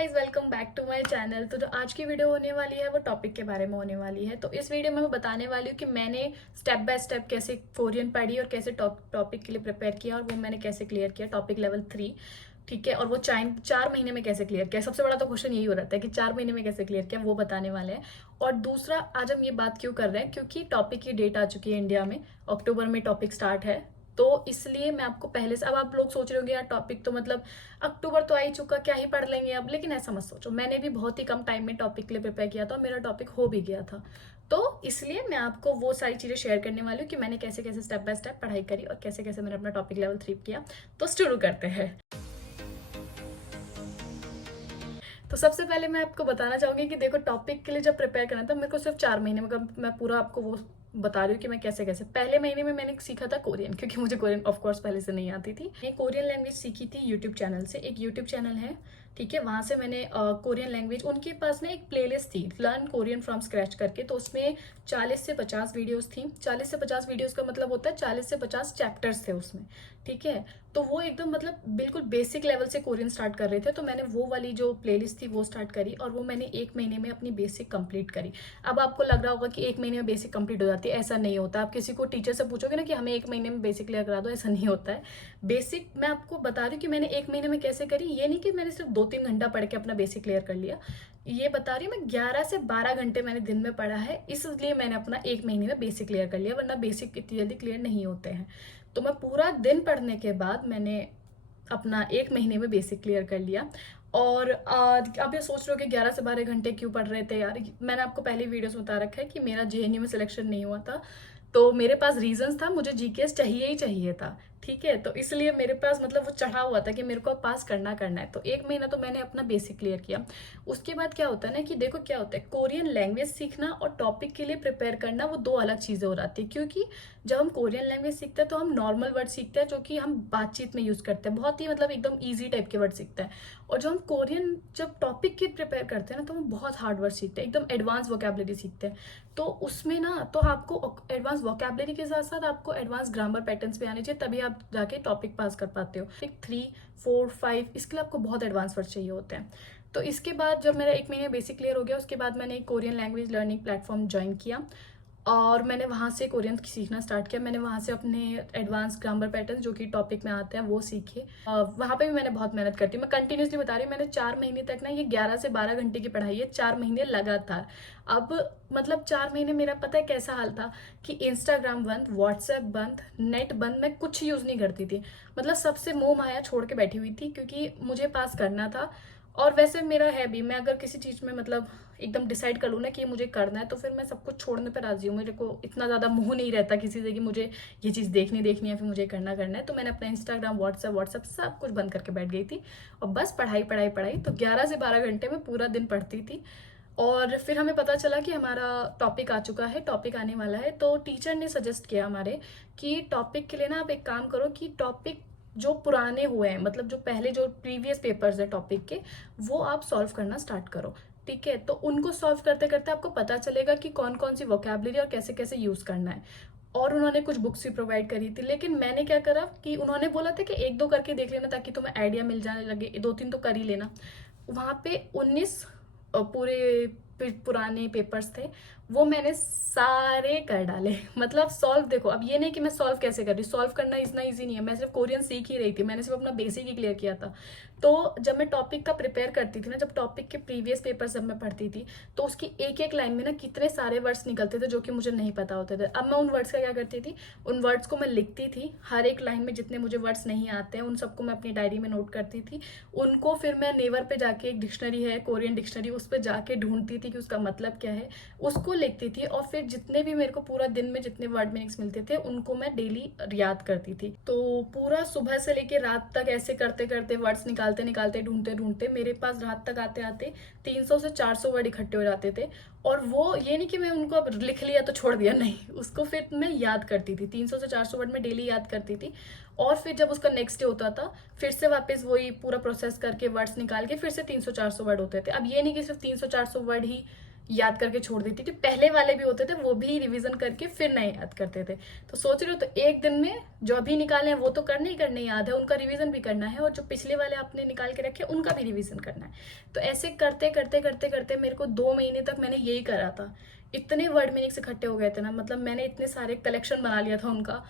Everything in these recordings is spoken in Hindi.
Guys, welcome back to my channel. तो जो आज की वीडियो होने वाली है वो टॉपिक के बारे में होने वाली है। तो इस वीडियो में मैं बताने वाली हूँ कि मैंने स्टेप बाय स्टेप कैसे कोरियन पढ़ी और कैसे टॉपिक के लिए प्रिपेयर किया और वो मैंने कैसे क्लियर किया, टॉपिक लेवल 3। ठीक है, और वो 4 महीने में कैसे क्लियर किया। सबसे बड़ा तो क्वेश्चन यही हो रहता है कि 4 महीने में कैसे क्लियर किया, वो बताने वाले हैं। और दूसरा, आज हम ये बात क्यों कर रहे हैं, क्योंकि टॉपिक की डेट आ चुकी है इंडिया में। अक्टूबर में टॉपिक स्टार्ट है, तो इसलिए मैं आपको पहले से, अब आप लोग सोच रहे होंगे यार टॉपिक तो मतलब अक्टूबर तो आ ही चुका, क्या ही पढ़ लेंगे अब। लेकिन ऐसा मत सोचो, मैंने भी बहुत ही कम टाइम में टॉपिक के लिए प्रिपेयर किया था और मेरा टॉपिक हो भी गया था। तो इसलिए मैं आपको वो सारी चीज़ें शेयर करने वाली हूँ कि मैंने कैसे कैसे स्टेप बाय स्टेप पढ़ाई करी और कैसे कैसे मैंने अपना टॉपिक लेवल 3 किया। तो शुरू करते हैं। तो सबसे पहले मैं आपको बताना चाहूंगी कि देखो, टॉपिक के लिए जब प्रिपेयर करना था मेरे को सिर्फ 4 महीने में, मैं पूरा आपको वो बता रही हूँ कि मैं कैसे कैसे। पहले महीने में मैंने सीखा था कोरियन, क्योंकि मुझे कोरियन ऑफ कोर्स पहले से नहीं आती थी। मैं कोरियन लैंग्वेज सीखी थी यूट्यूब चैनल से। एक यूट्यूब चैनल है, ठीक है, वहां से मैंने कोरियन लैंग्वेज, उनके पास ना एक प्लेलिस्ट थी लर्न कोरियन फ्रॉम स्क्रैच करके। तो उसमें 40 से 50 वीडियोस थी। 40 से 50 वीडियोस का मतलब होता है 40 से 50 चैप्टर्स थे उसमें, ठीक है। तो वो एकदम मतलब बिल्कुल बेसिक लेवल से कोरियन स्टार्ट कर रहे थे, तो मैंने वो वाली जो प्लेलिस्ट थी वो स्टार्ट करी और वो मैंने 1 महीने में अपनी बेसिक कंप्लीट करी। अब आपको लग रहा होगा कि 1 महीने में बेसिक कंप्लीट हो जाती है, ऐसा नहीं होता। आप किसी को टीचर से पूछोगे ना कि हमें 1 महीने में बेसिक क्लियर करा दो, ऐसा नहीं होता है। बेसिक मैं आपको बता रही हूँ कि मैंने 1 महीने में कैसे करी। ये नहीं कि मैंने सिर्फ 2-3 घंटा पढ़ के अपना बेसिक क्लियर कर लिया, ये बता रही हूँ मैं 11 से 12 घंटे मैंने दिन में पढ़ा है, इसलिए मैंने अपना 1 महीने में बेसिक क्लियर कर लिया, वरना बेसिक इतनी जल्दी क्लियर नहीं होते हैं। तो मैं पूरा दिन पढ़ने के बाद मैंने अपना 1 महीने में बेसिक क्लियर कर लिया। और अब ये सोच रहे हो कि 11 से 12 घंटे क्यों पढ़ रहे थे यार। मैंने आपको पहले वीडियोस में बता रखा है कि मेरा जेएनयू में सिलेक्शन नहीं हुआ था, तो मेरे पास रीजंस था, मुझे जीकेएस चाहिए ही चाहिए था, ठीक है। तो इसलिए मेरे पास मतलब वो चढ़ा हुआ था कि मेरे को पास करना करना है। तो 1 महीना तो मैंने अपना बेसिक क्लियर किया। उसके बाद क्या होता है ना कि देखो क्या होता है, कोरियन लैंग्वेज सीखना और टॉपिक के लिए प्रिपेयर करना वो दो अलग चीजें हो जाती है। क्योंकि जब हम कोरियन लैंग्वेज सीखते हैं तो हम नॉर्मल वर्ड सीखते हैं जो कि हम बातचीत में यूज करते हैं, बहुत ही मतलब एकदम ईजी टाइप के वर्ड सीखते हैं। और जब हम कोरियन जब टॉपिक के प्रिपेयर करते हैं ना, तो हम बहुत हार्ड वर्ड सीखते हैं, एकदम एडवांस वोकेबलरी सीखते हैं। तो उसमें ना तो आपको एडवांस वोकेबलरी के साथ साथ आपको एडवांस ग्रामर पैटर्न्स भी आने चाहिए, तभी आप जाके टॉपिक पास कर पाते हो। 3, 4, 5 इसके लिए आपको बहुत एडवांस वर्ड चाहिए होते हैं। तो इसके बाद जब मेरा 1 महीने बेसिक क्लियर हो गया, उसके बाद मैंने एक Korean language learning platform join किया और मैंने वहाँ से कोरियन सीखना स्टार्ट किया। मैंने वहाँ से अपने एडवांस ग्रामर पैटर्न जो कि टॉपिक में आते हैं वो सीखे। वहाँ पे भी मैंने बहुत मेहनत करती हूँ, मैं कंटिन्यूसली बता रही हूँ। मैंने 4 महीने तक ना, ये 11 से 12 घंटे की पढ़ाई है, 4 महीने लगातार। अब मतलब 4 महीने मेरा पता है कैसा हाल था कि इंस्टाग्राम बंद, व्हाट्सएप बंद, नेट बंद, मैं कुछ यूज़ नहीं करती थी। मतलब सबसे मोह माया छोड़ के बैठी हुई थी, क्योंकि मुझे पास करना था। और वैसे मेरा है भी, मैं अगर किसी चीज़ में मतलब एकदम डिसाइड कर लूँ ना कि ये मुझे करना है, तो फिर मैं सब कुछ छोड़ने पर राजी हूँ। मेरे को इतना ज़्यादा मोह नहीं रहता किसी से कि मुझे ये चीज़ देखनी देखनी है, फिर मुझे करना करना है। तो मैंने अपना इंस्टाग्राम, व्हाट्सएप सब कुछ बंद करके बैठ गई थी और बस पढ़ाई पढ़ाई पढ़ाई। तो 11 से 12 घंटे में पूरा दिन पढ़ती थी। और फिर हमें पता चला कि हमारा टॉपिक आ चुका है, टॉपिक आने वाला है। तो टीचर ने सजेस्ट किया हमारे कि टॉपिक के लिए ना आप एक काम करो कि टॉपिक जो पुराने हुए हैं, मतलब जो पहले जो प्रीवियस पेपर्स है टॉपिक के, वो आप सॉल्व करना स्टार्ट करो, ठीक है। तो उनको सॉल्व करते करते आपको पता चलेगा कि कौन कौन सी वोकेबलरी और कैसे कैसे यूज करना है। और उन्होंने कुछ बुक्स भी प्रोवाइड करी थी, लेकिन मैंने क्या करा कि उन्होंने बोला था कि 1-2 करके देख लेना ताकि तुम्हें आइडिया मिल जाने लगे, 2-3 तो कर ही लेना। वहाँ पे 19 पूरे पुराने पेपर्स थे, वो मैंने सारे कर डाले। मतलब सॉल्व, देखो अब ये नहीं कि मैं सॉल्व कैसे कर रही, सॉल्व करना इतना इजी नहीं है। मैं सिर्फ कोरियन सीख ही रही थी, मैंने सिर्फ अपना बेसिक ही क्लियर किया था। तो जब मैं टॉपिक का प्रिपेयर करती थी ना, जब टॉपिक के प्रीवियस पेपर जब मैं पढ़ती थी, तो उसकी एक एक लाइन में ना कितने सारे वर्ड्स निकलते थे जो कि मुझे नहीं पता होते थे। अब मैं उन वर्ड्स का क्या करती थी, उन वर्ड्स को मैं लिखती थी, हर एक लाइन में जितने मुझे वर्ड्स नहीं आते हैं उन सबको मैं अपनी डायरी में नोट करती थी। उनको फिर मैं नेवर पे जाके, एक डिक्शनरी है कोरियन डिक्शनरी, उस पर जाके ढूंढती थी कि उसका मतलब क्या है, उसको लिखती थी। और फिर जितने भी मेरे को पूरा दिन में जितने वर्ड मीनिंग्स मिलते थे उनको मैं डेली याद करती थी। तो पूरा सुबह से लेके रात तक ऐसे करते करते, वर्ड्स निकालते निकालते, ढूंढते ढूंढते, मेरे पास रात तक आते आते 300 से 400 वर्ड इकट्ठे हो जाते थे। और वो ये नहीं कि मैं उनको अब लिख लिया तो छोड़ दिया, नहीं, उसको फिर मैं याद करती थी। 300 से 400 वर्ड में डेली याद करती थी। और फिर जब उसका नेक्स्ट डे होता था, फिर से वापस वही पूरा प्रोसेस करके वर्ड्स निकाल के फिर से 300-400 वर्ड होते थे। अब ये नहीं कि सिर्फ 300-400 वर्ड ही याद करके छोड़ देती थी। पहले वाले भी होते थे वो भी रिवीजन करके फिर नए याद करते थे। तो सोच रहे हो, तो एक दिन में जो अभी निकाले हैं वो तो करने ही करने याद है, उनका रिवीजन भी करना है, और जो पिछले वाले आपने निकाल के रखे उनका भी रिवीजन करना है। तो ऐसे करते करते करते करते मेरे को 2 महीने तक मैंने यही करा था। इतने वर्ड मीनिंग्स इकट्ठे हो गए थे ना, मतलब मैंने इतने सारे कलेक्शन बना लिया था उनका।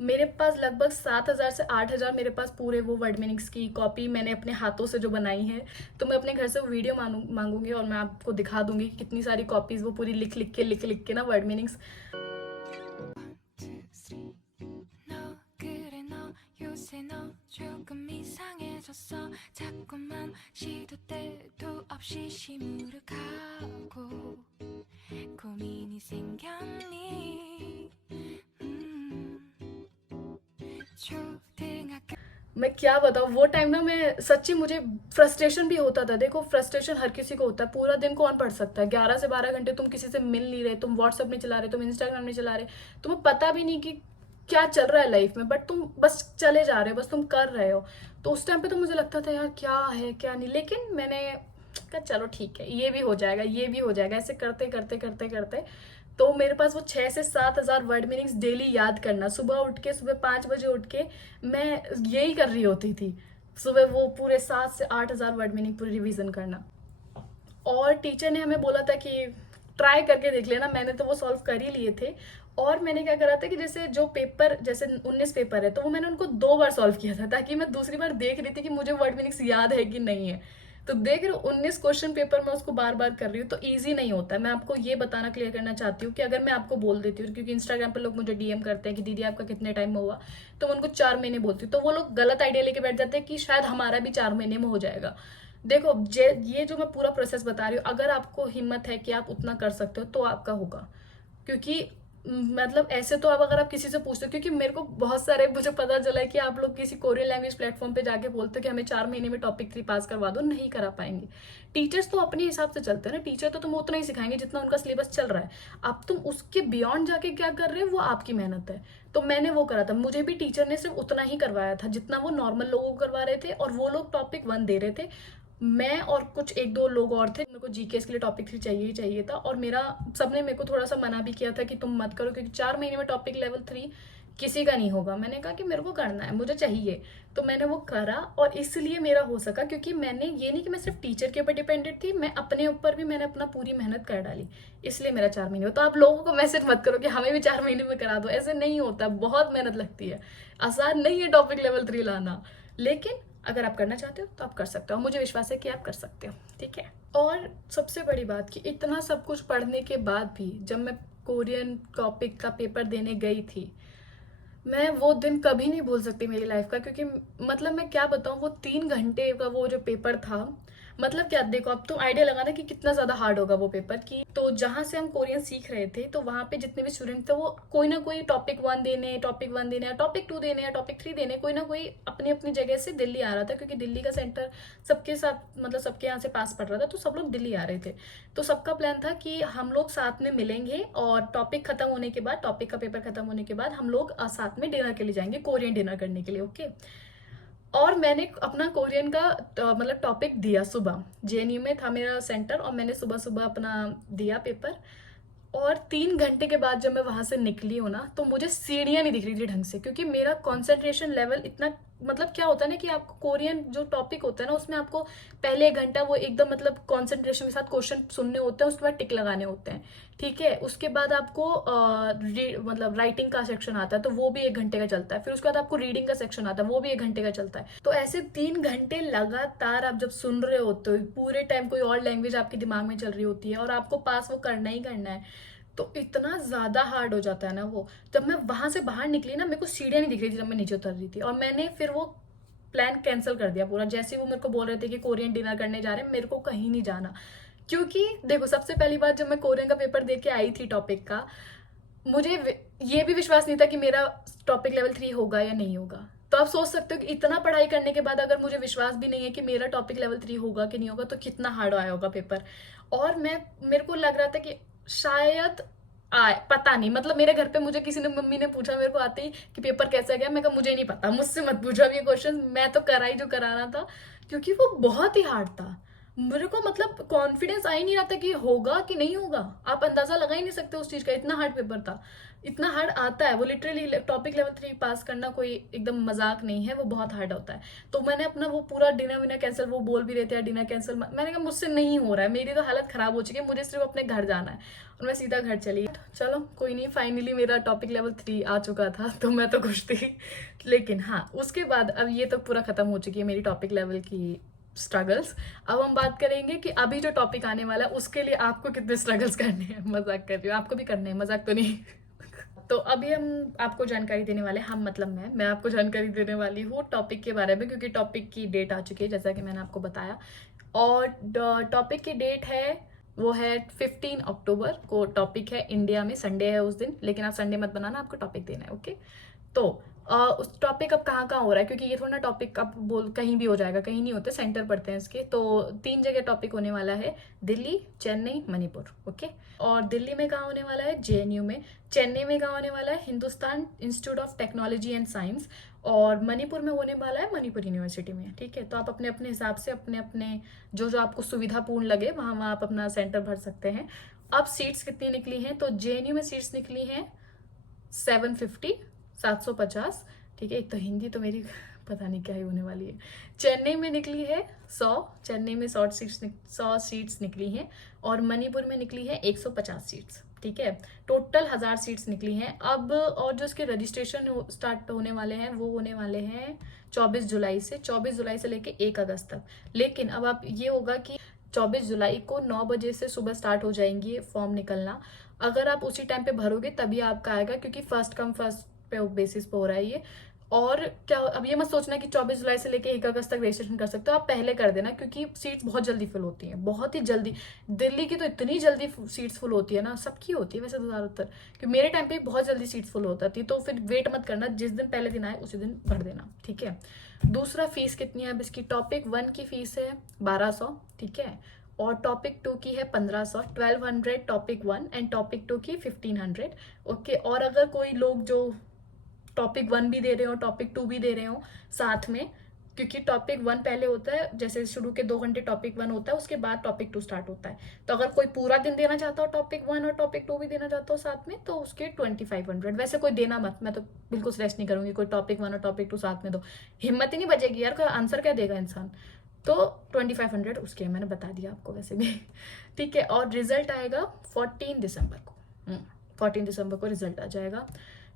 मेरे पास लगभग 7,000 से 8,000 मेरे पास पूरे वो वर्ड मीनिंग्स की कॉपी मैंने अपने हाथों से जो बनाई है। तो मैं अपने घर से वो वीडियो मांगूंगी और मैं आपको दिखा दूंगी कि कितनी सारी कॉपीज वो पूरी लिख के ना वर्ड मीनिंग्स। 너 그래 너 요새 너 조금 이상해졌어 자꾸만 시도 때도 없이 시무룩하고 고민이 생겼니 초등학교 मैं क्या बताऊँ, वो टाइम ना मैं सच्ची मुझे फ्रस्ट्रेशन भी होता था। देखो फ्रस्ट्रेशन हर किसी को होता है, पूरा दिन कौन पढ़ सकता है, 11 से 12 घंटे तुम किसी से मिल नहीं रहे, तुम व्हाट्सअप नहीं चला रहे, तुम इंस्टाग्राम नहीं चला रहे, तुम्हें पता भी नहीं कि क्या चल रहा है लाइफ में, बट तुम बस चले जा रहे हो, बस तुम कर रहे हो। तो उस टाइम पे तो मुझे लगता था यार क्या है क्या नहीं, लेकिन मैंने कहा चलो ठीक है, ये भी हो जाएगा ये भी हो जाएगा। ऐसे करते करते करते करते तो मेरे पास वो 6 से 7 हज़ार वर्ड मीनिंग्स डेली याद करना, सुबह उठ के, सुबह 5 बजे उठ के मैं यही कर रही होती थी। सुबह वो पूरे 7 से 8 हज़ार वर्ड मीनिंग पूरी रिवीजन करना। और टीचर ने हमें बोला था कि ट्राई करके देख लेना, मैंने तो वो सॉल्व कर ही लिए थे। और मैंने क्या करा था कि जैसे जो पेपर, जैसे 19 पेपर है, तो वो मैंने उनको 2 बार सॉल्व किया था, ताकि मैं दूसरी बार देख रही थी कि मुझे वर्ड मीनिंग्स याद है कि नहीं है। तो देख रहे हो 19 क्वेश्चन पेपर मैं उसको बार बार कर रही हूँ, तो ईजी नहीं होता है। मैं आपको ये बताना क्लियर करना चाहती हूँ कि अगर मैं आपको बोल देती हूँ, क्योंकि इंस्टाग्राम पर लोग मुझे डीएम करते हैं कि दीदी आपका कितने टाइम में हुआ, तो मैं उनको 4 महीने बोलती हूँ, तो वो लोग गलत आइडिया लेके बैठ जाते हैं कि शायद हमारा भी 4 महीने में हो जाएगा। देखो ये जो मैं पूरा प्रोसेस बता रही हूँ, अगर आपको हिम्मत है कि आप उतना कर सकते हो तो आपका होगा। क्योंकि मतलब ऐसे तो अब अगर आप किसी से पूछते हो, क्योंकि मेरे को बहुत सारे, मुझे पता चला है कि आप लोग किसी कोरियन लैंग्वेज प्लेटफॉर्म पे जाके बोलते हो कि हमें 4 महीने में टॉपिक 3 पास करवा दो, नहीं करा पाएंगे। टीचर्स तो अपने हिसाब से चलते हैं ना, टीचर तो तुम्हें उतना ही सिखाएंगे जितना उनका सिलेबस चल रहा है। अब तुम उसके बियॉन्ड जाके क्या कर रहे हो वो आपकी मेहनत है। तो मैंने वो करा था, मुझे भी टीचर ने सिर्फ उतना ही करवाया था जितना वो नॉर्मल लोगों को करवा रहे थे, और वो लोग टॉपिक 1 दे रहे थे। मैं और कुछ 1-2 लोग और थे, मेरे को जीके के लिए टॉपिक 3 चाहिए ही चाहिए था, और मेरा सबने मेरे को थोड़ा सा मना भी किया था कि तुम मत करो, क्योंकि 4 महीने में टॉपिक लेवल 3 किसी का नहीं होगा। मैंने कहा कि मेरे को करना है, मुझे चाहिए। तो मैंने वो करा, और इसलिए मेरा हो सका क्योंकि मैंने ये नहीं कि मैं सिर्फ टीचर के ऊपर डिपेंडेंट थी, मैं अपने ऊपर भी मैंने अपना पूरी मेहनत कर डाली, इसलिए मेरा 4 महीने हुआ। तो आप लोगों को मैसेज मत करो कि हमें भी 4 महीने में करा दो, ऐसे नहीं होता, बहुत मेहनत लगती है, आसान नहीं है टॉपिक लेवल 3 लाना। लेकिन अगर आप करना चाहते हो तो आप कर सकते हो, मुझे विश्वास है कि आप कर सकते हो, ठीक है। और सबसे बड़ी बात कि इतना सब कुछ पढ़ने के बाद भी जब मैं कोरियन टॉपिक का पेपर देने गई थी, मैं वो दिन कभी नहीं भूल सकती मेरी लाइफ का। क्योंकि मतलब मैं क्या बताऊँ, वो 3 घंटे का वो जो पेपर था, मतलब क्या, देखो अब तुम आइडिया लगाना कि कितना ज़्यादा हार्ड होगा वो पेपर। की तो जहाँ से हम कोरियन सीख रहे थे, तो वहाँ पे जितने भी स्टूडेंट थे वो कोई ना कोई टॉपिक 1 देने, टॉपिक 1 देने, या टॉपिक 2 देने, या टॉपिक 3 देने, कोई ना कोई अपनी अपनी जगह से दिल्ली आ रहा था, क्योंकि दिल्ली का सेंटर सबके साथ, मतलब सबके यहाँ से पास पड़ रहा था, तो सब लोग दिल्ली आ रहे थे। तो सबका प्लान था कि हम लोग साथ में मिलेंगे, और टॉपिक खत्म होने के बाद, टॉपिक का पेपर खत्म होने के बाद हम लोग साथ में डिनर के लिए जाएंगे, कोरियन डिनर करने के लिए, ओके। और मैंने अपना कोरियन का मतलब टॉपिक दिया सुबह, जेएनयू में था मेरा सेंटर, और मैंने सुबह सुबह अपना दिया पेपर। और 3 घंटे के बाद जब मैं वहां से निकली हूँ ना, तो मुझे सीढ़ियाँ नहीं दिख रही थी ढंग से, क्योंकि मेरा कंसंट्रेशन लेवल इतना, मतलब क्या होता है ना कि आपको कोरियन जो टॉपिक होता है ना, उसमें आपको पहले 1 घंटा वो एकदम मतलब कंसंट्रेशन के साथ क्वेश्चन सुनने होते हैं, उसके बाद टिक लगाने होते हैं, ठीक है। उसके बाद आपको मतलब राइटिंग का सेक्शन आता है, तो वो भी 1 घंटे का चलता है। फिर उसके बाद आपको रीडिंग का सेक्शन आता है, वो भी 1 घंटे का चलता है। तो ऐसे 3 घंटे लगातार आप जब सुन रहे होते हो, पूरे टाइम कोई और लैंग्वेज आपके दिमाग में चल रही होती है, और आपको पास वो करना ही करना है, तो इतना ज्यादा हार्ड हो जाता है ना वो। जब मैं वहां से बाहर निकली ना, मेरे को सीढ़ियां नहीं दिख रही थी जब मैं नीचे उतर रही थी, और मैंने फिर वो प्लान कैंसिल कर दिया पूरा। जैसे ही वो मेरे को बोल रहे थे कि कोरियन डिनर करने जा रहे हैं, मेरे को कहीं नहीं जाना। क्योंकि देखो सबसे पहली बार जब मैं कोरियन का पेपर दे के आई थी टॉपिक का, मुझे ये भी विश्वास नहीं था कि मेरा टॉपिक लेवल 3 होगा या नहीं होगा। तो आप सोच सकते हो कि इतना पढ़ाई करने के बाद अगर मुझे विश्वास भी नहीं है कि मेरा टॉपिक लेवल 3 होगा कि नहीं होगा, तो कितना हार्ड आया होगा पेपर। और मेरे को लग रहा था कि शायद आए, पता नहीं, मतलब मेरे घर पे मुझे किसी ने, मम्मी ने पूछा मेरे को आते ही कि पेपर कैसा गया, मैं कहा मुझे नहीं पता, मुझसे मत पूछो अब ये क्वेश्चन, मैं तो करा ही जो कराना था, क्योंकि वो बहुत ही हार्ड था। मेरे को मतलब कॉन्फिडेंस आ ही नहीं रहा था कि होगा कि नहीं होगा। आप अंदाजा लगा ही नहीं सकते उस चीज का, इतना हार्ड पेपर था, इतना हार्ड आता है वो। लिटरली टॉपिक लेवल 3 पास करना कोई एकदम मजाक नहीं है, वो बहुत हार्ड होता है। तो मैंने अपना वो पूरा डिनर विनर कैंसिल, वो बोल भी रहे थे डिनर कैंसिल, मैंने कहा मुझसे नहीं हो रहा है, मेरी तो हालत खराब हो चुकी है, मुझे सिर्फ अपने घर जाना है। और मैं सीधा घर चली। चलो कोई नहीं, फाइनली मेरा टॉपिक लेवल 3 आ चुका था, तो मैं तो खुश थी। लेकिन हाँ, उसके बाद अब ये तो पूरा खत्म हो चुकी है मेरी टॉपिक लेवल की स्ट्रगल्स। अब हम बात करेंगे कि अभी जो टॉपिक आने वाला है उसके लिए आपको कितने स्ट्रगल्स करने हैं। मजाक कर रही हूँ, आपको भी करने हैं, मजाक तो नहीं। तो अभी हम आपको जानकारी देने वाले हैं, हम मतलब मैं आपको जानकारी देने वाली हूँ टॉपिक के बारे में, क्योंकि टॉपिक की डेट आ चुकी है जैसा कि मैंने आपको बताया। और टॉपिक की डेट है, वो है 15 अक्टूबर को टॉपिक है। इंडिया में संडे है उस दिन, लेकिन आप संडे मत बनाना, आपको टॉपिक देना है, ओके। तो उस टॉपिक अब कहाँ कहाँ हो रहा है, क्योंकि ये थोड़ा टॉपिक अब बोल कहीं भी हो जाएगा, कहीं नहीं होते, सेंटर पड़ते हैं इसके। तो 3 जगह टॉपिक होने वाला है, दिल्ली, चेन्नई, मणिपुर, ओके। और दिल्ली में कहाँ होने वाला है, जेएनयू में। चेन्नई में कहाँ होने वाला है, Hindustan institute of technology and science. और मणिपुर में होने वाला है मणिपुर यूनिवर्सिटी में, ठीक है। तो आप अपने अपने हिसाब से अपने अपने जो जो आपको सुविधापूर्ण लगे वहाँ वहाँ आप अपना सेंटर भर सकते हैं। अब सीट्स कितनी निकली हैं, तो जेएनयू में सीट्स निकली हैं 750, ठीक है। एक तो हिंदी तो मेरी पता नहीं क्या ही होने वाली है। चेन्नई में निकली है 100, चेन्नई में 100 सीट्स निकली हैं। और मणिपुर में निकली है 150 सीट्स, ठीक है। टोटल 1000 सीट्स निकली हैं अब। और जो इसके रजिस्ट्रेशन स्टार्ट होने वाले हैं वो होने वाले हैं 24 जुलाई से, 24 जुलाई से लेके 1 अगस्त तक। लेकिन अब आप ये होगा कि 24 जुलाई को 9 बजे से सुबह स्टार्ट हो जाएंगी फॉर्म निकलना। अगर आप उसी टाइम पे भरोगे तभी आपका आएगा, क्योंकि फर्स्ट कम फर्स्ट पे बेसिस पे हो रहा है ये। और क्या, अब ये मत सोचना कि 24 जुलाई से लेके 1 अगस्त तक रजिस्ट्रेशन कर सकते हो, आप पहले कर देना, क्योंकि सीट्स बहुत जल्दी फिल होती हैं, बहुत ही जल्दी। दिल्ली की तो इतनी जल्दी सीट्स फुल होती है ना, सबकी होती है वैसे तो ज़्यादातर, क्योंकि मेरे टाइम पे बहुत जल्दी सीट्स फुल होता थी। तो फिर वेट मत करना, जिस दिन पहले दिन आए उसी दिन भर देना, ठीक है। दूसरा, फीस कितनी है अब इसकी, टॉपिक 1 की फीस है 1200, ठीक है। और टॉपिक 2 की है 1500, 1200 टॉपिक 1 एंड टॉपिक 2 की 1500, ओके। और अगर कोई लोग जो टॉपिक 1 भी दे रहे हो, टॉपिक 2 भी दे रहे हो साथ में, क्योंकि टॉपिक 1 पहले होता है, जैसे शुरू के 2 घंटे टॉपिक 1 होता है, उसके बाद टॉपिक 2 स्टार्ट होता है। तो अगर कोई पूरा दिन देना चाहता हो टॉपिक 1 और टॉपिक 2 भी देना चाहता हो साथ में, तो उसके 2500। वैसे कोई देना मत, मैं तो बिल्कुल सजेस्ट नहीं करूंगी कोई टॉपिक 1 और टॉपिक 2 साथ में दो, हिम्मत ही नहीं बचेगी यार, कोई आंसर क्या देगा इंसान। तो 2500 उसके मैंने बता दिया आपको वैसे भी, ठीक है। और रिजल्ट आएगा 14 दिसंबर को, 14 दिसंबर को रिजल्ट आ जाएगा,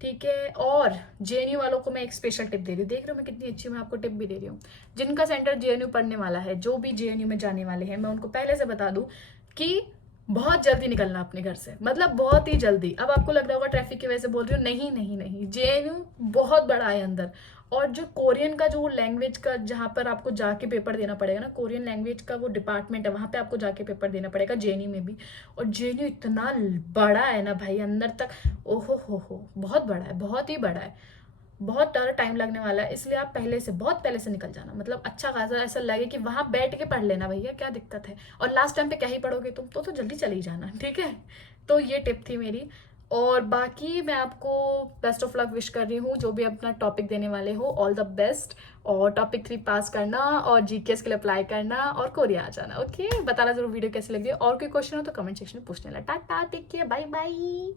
ठीक है। और जेएनयू वालों को मैं एक स्पेशल टिप दे रही हूँ, देख रहे हो मैं कितनी अच्छी, मैं आपको टिप भी दे रही हूँ। जिनका सेंटर जेएनयू पढ़ने वाला है, जो भी जेएनयू में जाने वाले हैं, मैं उनको पहले से बता दूं कि बहुत जल्दी निकलना अपने घर से, मतलब बहुत ही जल्दी। अब आपको लग रहा होगा ट्रैफिक की वजह से बोल रही हूँ, नहीं नहीं नहीं, जेएनयू बहुत बड़ा है अंदर। और जो कोरियन का जो लैंग्वेज का जहाँ पर आपको जाके पेपर देना पड़ेगा ना, कोरियन लैंग्वेज का वो डिपार्टमेंट है, वहाँ पे आपको जाके पेपर देना पड़ेगा जेएनयू में भी। और जेएनयू इतना बड़ा है ना भाई, अंदर तक, ओहो हो, बहुत बड़ा है, बहुत ही बड़ा है, बहुत ज़्यादा टाइम लगने वाला है। इसलिए आप पहले से, बहुत पहले से निकल जाना, मतलब अच्छा खासा ऐसा लगे कि वहां बैठ के पढ़ लेना भैया, क्या दिक्कत है। और लास्ट टाइम पे क्या ही पढ़ोगे तुम, तो जल्दी चले ही जाना, ठीक है। तो ये टिप थी मेरी। और बाकी मैं आपको बेस्ट ऑफ लक विश कर रही हूँ, जो भी अपना टॉपिक देने वाले हो, ऑल द बेस्ट। और टॉपिक 3 पास करना, और जीकेएस के लिए अप्लाई करना, और कोरिया आ जाना, ओके। बताना जरूर वीडियो कैसी लगी, और कोई क्वेश्चन हो तो कमेंट सेक्शन में पूछने लगा। Tata, take care, bye bye.